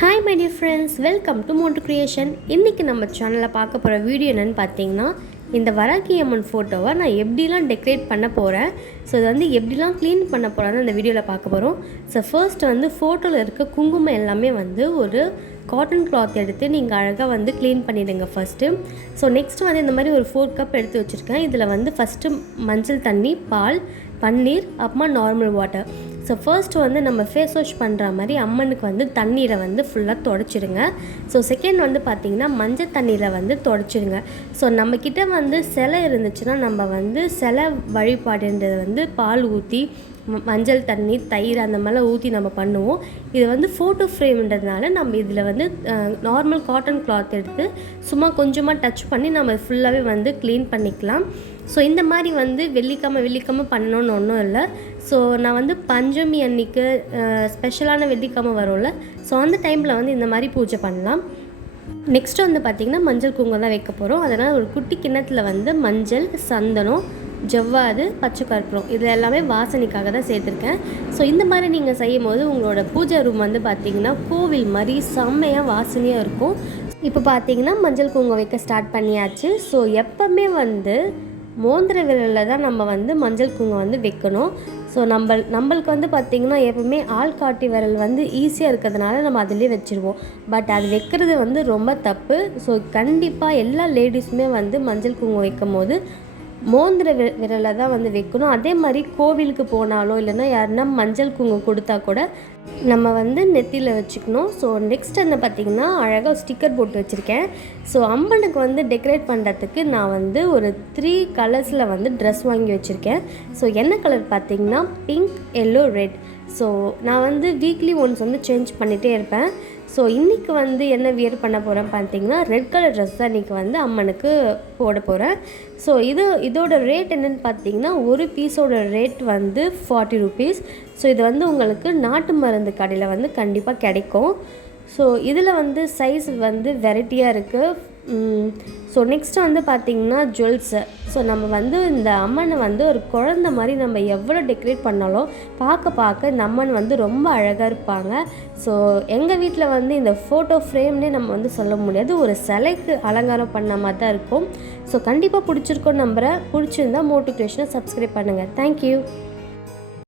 Hi my dear friends, welcome to MOTU creation. இன்னைக்கு நம்ம சேனல்ல பார்க்க போற வீடியோ என்னன்னு பார்த்தீங்கன்னா, இந்த வராகி அம்மன் போட்டோவை நான் எப்படிலாம் டெக்கரேட் பண்ண போறேன். ஸோ இது வந்து எப்படிலாம் க்ளீன் பண்ண போறேன்னு இந்த வீடியோவில் பார்க்க போகிறோம். ஸோ ஃபர்ஸ்ட் வந்து ஃபோட்டோவில் இருக்க குங்குமம் எல்லாமே வந்து ஒரு காட்டன் கிளாத் எடுத்து நீங்கள் அழகாக வந்து க்ளீன் பண்ணிவிடுங்க ஃபஸ்ட்டு. ஸோ நெக்ஸ்ட்டு வந்து இந்த மாதிரி ஒரு 4 கப் எடுத்து வச்சுருக்கேன். இதில் வந்து ஃபஸ்ட்டு மஞ்சள் தண்ணி, பால், பன்னீர், அப்புறமா நார்மல் வாட்டர். ஸோ ஃபர்ஸ்ட் வந்து நம்ம ஃபேஸ் வாஷ் பண்ணுற மாதிரி அம்மனுக்கு வந்து தண்ணீரை வந்து ஃபுல்லாக தொடச்சிடுங்க. ஸோ செகண்ட் வந்து பார்த்திங்கன்னா மஞ்சள் தண்ணீரை வந்து தொடச்சிடுங்க. ஸோ நம்மக்கிட்ட வந்து சிலை இருந்துச்சுன்னா நம்ம வந்து சிலை வழிபாடுன்றது வந்து பால் ஊற்றி மஞ்சள் தண்ணி, தயிர் அந்த மாதிரிலாம் ஊற்றி நம்ம பண்ணுவோம். இது வந்து ஃபோட்டோ ஃப்ரேம்ன்றதுனால நம்ம இதில் வந்து நார்மல் காட்டன் கிளாத் எடுத்து சும்மா கொஞ்சமாக டச் பண்ணி நம்ம ஃபுல்லாகவே வந்து க்ளீன் பண்ணிக்கலாம். ஸோ இந்த மாதிரி வந்து வெள்ளிக்கிழமை பண்ணணுன்னு ஒன்றும் இல்லை. ஸோ நான் வந்து பஞ்சமி அன்னைக்கு ஸ்பெஷலான வெள்ளிக்கிழமை வரும்ல, ஸோ அந்த டைமில் வந்து இந்த மாதிரி பூஜை பண்ணலாம். நெக்ஸ்ட்டு வந்து பார்த்திங்கன்னா மஞ்சள் குங்குமம் தான் வைக்க போகிறோம். அதனால் ஒரு குட்டி கிண்ணத்தில் வந்து மஞ்சள், சந்தனம், ஜவ்வாது, பச்சை கற்பூரம் இது எல்லாமே வாசனைக்காக தான் சேர்த்துருக்கேன். ஸோ இந்த மாதிரி நீங்கள் செய்யும் போது உங்களோட பூஜை ரூம் வந்து பார்த்திங்கன்னா கோவில் மாதிரி செம்மையாக வாசனையாக இருக்கும். இப்போ பார்த்திங்கன்னா மஞ்சள் குங்குமம் வைக்க ஸ்டார்ட் பண்ணியாச்சு. ஸோ எப்போவுமே வந்து மோந்திர விரலில் தான் நம்ம வந்து மஞ்சள் குங்குமம் வந்து வைக்கணும். ஸோ நம்மளுக்கு வந்து பார்த்திங்கன்னா எப்பவுமே ஆள்காட்டி விரல் வந்து ஈஸியாக இருக்கிறதுனால நம்ம அதிலே வச்சுருவோம். பட் அது வைக்கிறது வந்து ரொம்ப தப்பு. ஸோ கண்டிப்பாக எல்லா லேடிஸுமே வந்து மஞ்சள் குங்குமம் வைக்கும் போது மோந்திர விரலை தான் வந்து வைக்கணும். அதே மாதிரி கோவிலுக்கு போனாலோ இல்லைன்னா யாருன்னா மஞ்சள் குங்குமம் கொடுத்தா கூட நம்ம வந்து நெத்தியில் வச்சுக்கணும். ஸோ நெக்ஸ்ட் என்ன பார்த்திங்கன்னா அழகாக ஸ்டிக்கர் போட்டு வச்சுருக்கேன். ஸோ அம்மனுக்கு வந்து டெக்கரேட் பண்ணுறதுக்கு நான் வந்து ஒரு 3 கலர்ஸில் வந்து ட்ரெஸ் வாங்கி வச்சுருக்கேன். ஸோ என்ன கலர் பார்த்திங்கன்னா பிங்க், எல்லோ, ரெட். ஸோ நான் வந்து வீக்லி ஒன்ஸ் வந்து சேஞ்ச் பண்ணிகிட்டே இருப்பேன். ஸோ இன்றைக்கி வந்து என்ன வியர் பண்ண போகிறேன் பார்த்திங்கன்னா ரெட் கலர் ட்ரெஸ் தான் இன்றைக்கி வந்து அம்மனுக்கு போட போகிறேன். ஸோ இதோட ரேட் என்னென்னு பார்த்திங்கன்னா ஒரு பீஸோட ரேட் வந்து 40 rupees. ஸோ இது வந்து உங்களுக்கு நாட்டு மருந்து கடையில் வந்து கண்டிப்பாக கிடைக்கும். ஸோ இதில் வந்து சைஸ் வந்து வெரைட்டியாக இருக்குது. ஸோ நெக்ஸ்ட்டு வந்து பார்த்திங்கன்னா ஜுவல்ஸு. ஸோ நம்ம வந்து இந்த அம்மனை வந்து ஒரு குழந்த மாதிரி நம்ம எவ்வளோ டெக்கரேட் பண்ணாலும் பார்க்க இந்த அம்மன் வந்து ரொம்ப அழகாக இருப்பாங்க. ஸோ எங்கள் வீட்டில் வந்து இந்த ஃபோட்டோ ஃப்ரேம்னே நம்ம வந்து சொல்ல முடியாது, ஒரு சிலைக்கு அலங்காரம் பண்ண மாதிரி தான் இருக்கும். ஸோ கண்டிப்பாக பிடிச்சிருக்கோன்னு நம்புகிறேன். பிடிச்சிருந்தா மோட்டு கிரியேஷனை சப்ஸ்கிரைப் பண்ணுங்கள். தேங்க்யூ.